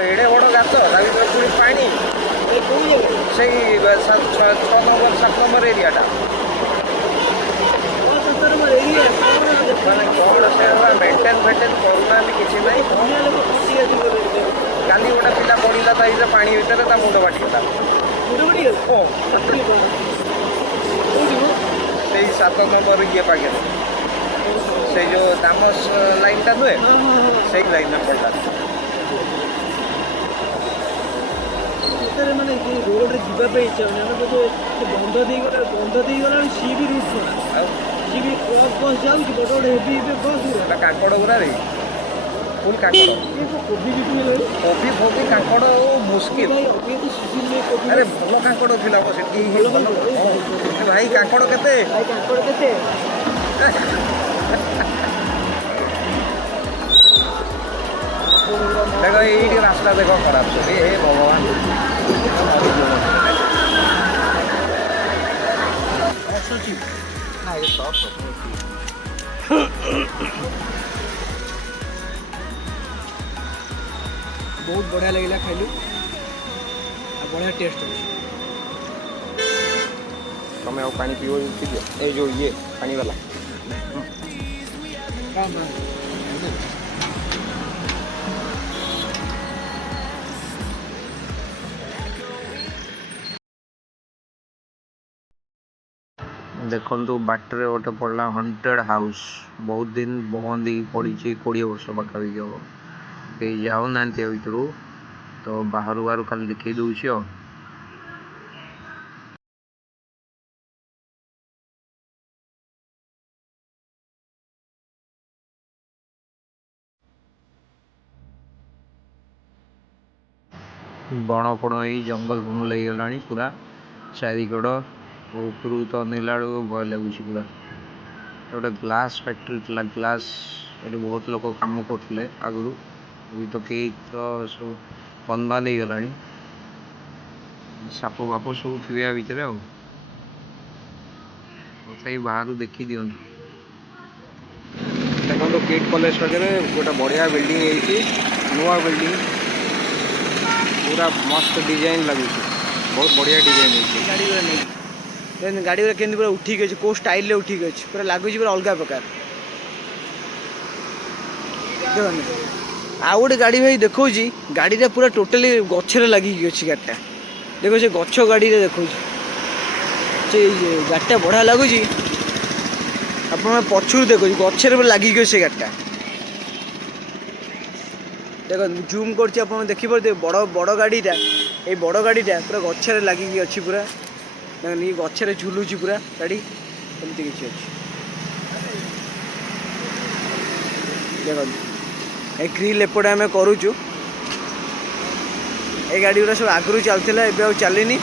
एड़े बड़ गात पुणी पानी से 6 नंबर 7 नंबर एरियाटा मैंने कौन से मेंटेन फेंटेन करूना किसी ना काली गोटे पिला पड़ा था पानी भितर मुंड बाटिगला से 7 नंबर ये पाखे से जो दामस लाइन टा नुहे से लाइन में पड़ा मैंने रोड जावाई इच्छा बंद दे गला सी भी रूट सी भी बस जाऊँ बड़ बड़ हेवी बस काकड़ गुरा रे फुल काकड़ कोबी फोबी काकड़ मुस्किल अरे भल काकड़ थी भाई काकड़ केते देखो ये रास्ता देखो खराब से हे भगवान ना ये बहुत बढ़िया लगे खाइलु बढ़िया टेस्ट अच्छे तुम्हें पानी पीओ ये जो ये पानी वाला देखु बाटर गोटे पड़ा हंटेड हाउस बहुत दिन बंद पड़ी 20 वर्ष पाखापी हम कहीं जाऊना भर तो बाहर बाहर खाली देखी दूसरी बण फण जंगल फुण लग पूरा चारिकड़ ऊपर तो अनेला भय लगुच पूरा गोटे ग्लास फैक्ट्री थी ग्लास ये बहुत लोग कम करते आगु अभी तो कई तो सब बंद बंद हो गला साप बाप सब थे भितर आई बाहर देखी दिखु देखो किट कॉलेज पाखे गोटे बढ़िया बिल्डिंग नुआ बिल्डिंग पूरा मस्त डिजाइन लगुच बहुत बढ़िया डिजाइन गाड़ी के पूरा उठिक अच्छे कौ स्टाइल रे उठिक अच्छे पूरा लगुच पूरा अलग प्रकार आउ गोटे गाड़ी भाई देखो गाड़ीटा पूरा टोटाली गचर लगिक अच्छी गाड़ीटा देखो से गच गाड़ी देखो गाड़ीटा बढ़िया लगुच आप पछू देखो गचर लगिक से गाड़ीटा देखो जूम कर देखिए बड़ बड़ गाड़ीटा ये बड़ गाड़ीटा पूरा गचर लगिक अच्छी पूरा ये गचर झुलुची पूरा गाड़ी एमती किसी अच्छी देखो ये ग्रिल एपटे आम करुचु ये गाड़ी गुरा सब आगु चलता एवं आ चलनी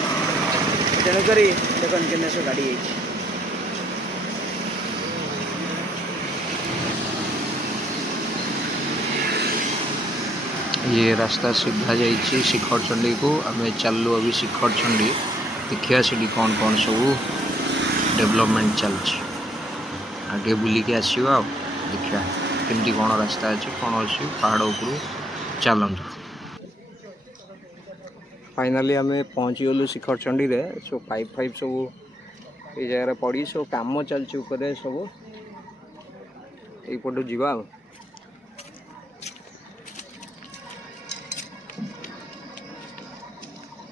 तेणुक देखो के सब गाड़ी ये रास्ता सीधा जाइए शिखर चंडी को आम चलू अभी शिखर चंडी देखिए से कौन कौन सब डेवलपमेंट चलती आगे बुलिकी आसवा देखिए केमती कौन रास्ता अच्छी कौन अच्छी पहाड़ उपरू चलतु फाइनाली आम पहुँची गलु शिखर चंडी रे सब पाइप फाइप सब ये जगह पड़ी सब कम चलती सब यपटू जावा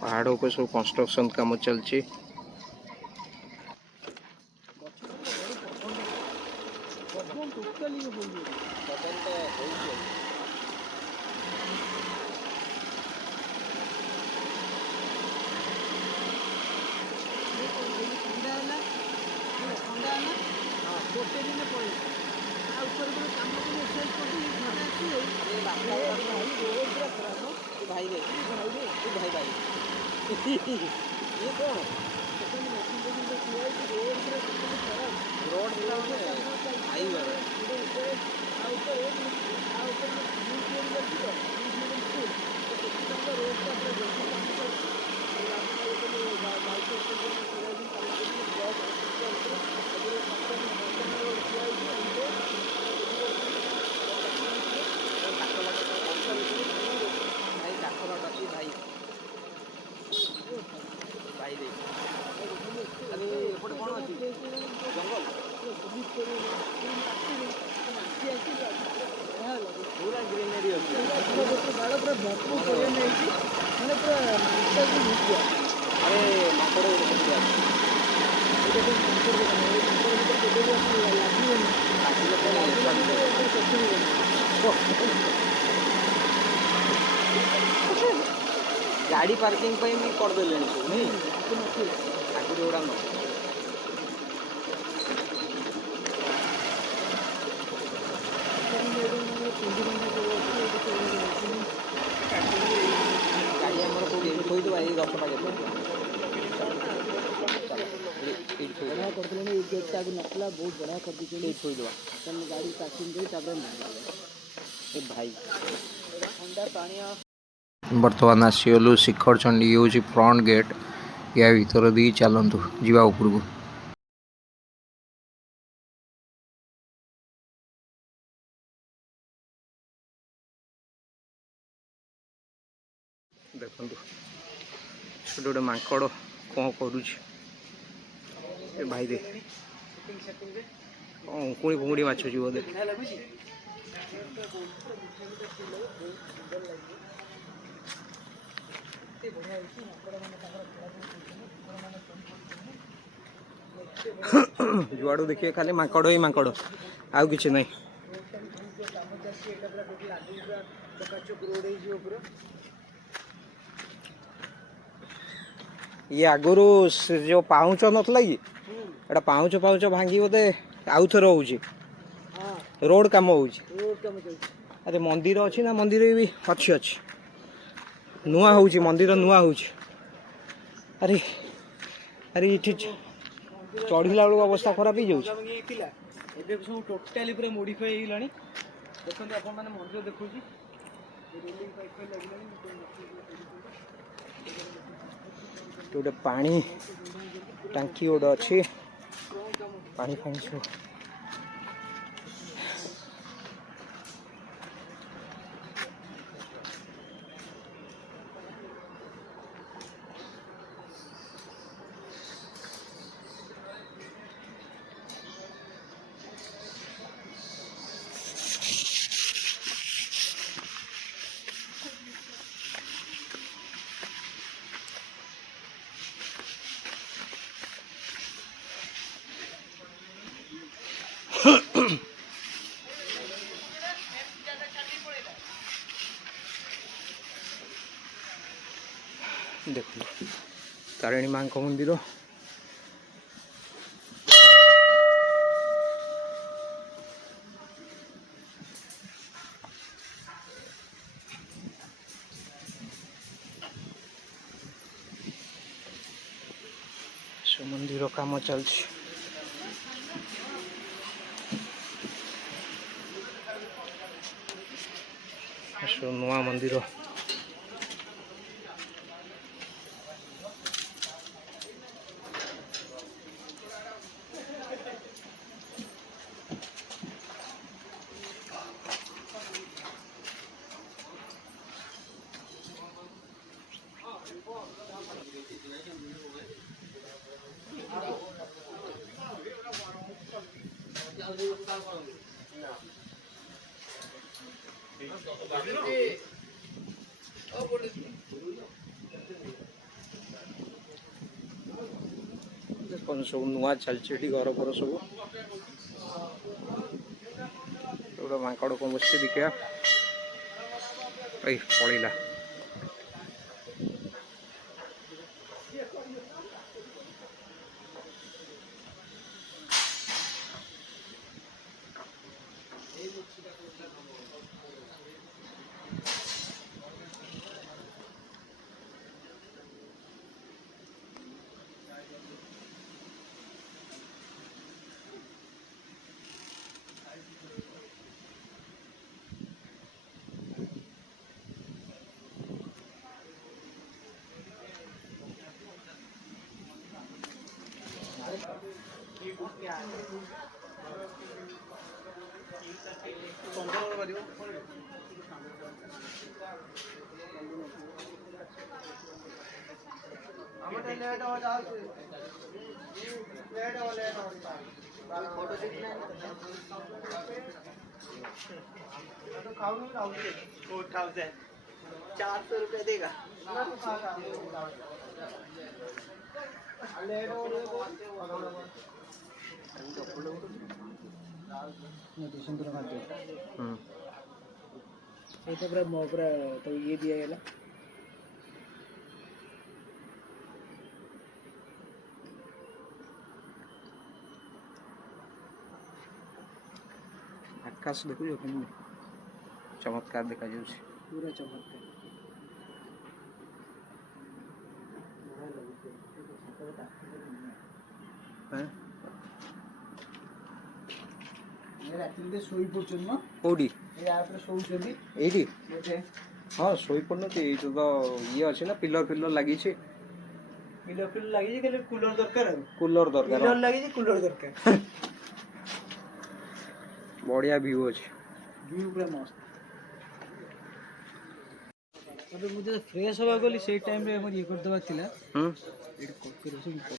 पहाड़ ऊपर सब कंस्ट्रक्शन काम चलती ये कौन रोड पूरा ग्रीनरी भरपूर परिया नहीं मैंने पूरा अरे माकड़ गाड़ी पार्किंग पे भी करदे नहीं आगे गुड़ा गाड़ी आमर थोड़ा ये गछ पागे बढ़िया करते गेटा भी नसला बहुत बढ़िया कर दीजिए थोड़ा गाड़ी पार्किंग कर भाई ठंडा पानी बर्तमान आसीगलु शिखर चंडी हूँ फ्रंट गेट या भीतर दी चलतु जीवा उपरकू देखु छोटे गोटे माकड़ कौन करुचे भाई देख उंकुड़ी फुंकुड़ी माछुची बोधे जुआड़ू देखिए खाली माकड़ ही माकड़ आउ कि नहीं ये आगुरु जो पाउच नथला कि एटा पाउच पाउच भांगी बोधे आउ थर हो रोड काम हो अरे मंदिर अच्छी ना मंदिर भी अच्छी अच्छी नुआ हो मंदिर नुआ हो अरे अरे ये चढ़ला बेलू अवस्था खराब हो टोटाली पूरा मोडिफाई हो देखते आप मंदिर देखुँ गोटे पानी टांकी गोटे अच्छी पानी फानी सब देख तारिणी माँ मंदिर मंदिर काम चलछि नुआ मंदिर सब नुआ चलती घर पर सब गोटे माकड़ कौन बस देखा पड़ा ₹400 देगा पूरा तो ये दिया गया आकाश देखु चमत्कार देखा जाଉଛି पूरा चमत्कार ରାତିରେ ଶୋଇ ପଡୁଛନ୍ତି ନା କୋଉଠି ଏ ଆପରେ ଶୋଉଛନ୍ତି ଏଇଠି ହଁ ଶୋଇ ପଡୁନନ୍ତି ଏଇଠି ତ ଇଏ ଅଛି ନା ପିଲର ଫିଲର ଲାଗିଛି ପିଲର ଲାଗିଛି ଖାଲି କୁଲର ଦରକାର ଆଉ କୁଲର ଦରକାର ପିଲର ଲାଗିଛି କୁଲର ଦରକାର ବଢିଆ ଭିଉ ଅଛି ଭିଉ ପୁରା ମସ୍ତ ଏବେ ମୁଁ ଯେତେବେଳେ ଫ୍ରେଶ ହବାକୁ ଗଲି ସେଇ ଟାଇମରେ ଆମର ଇଏ କରିଦେବାର ଥିଲା ହୁଁ ଏଇଠି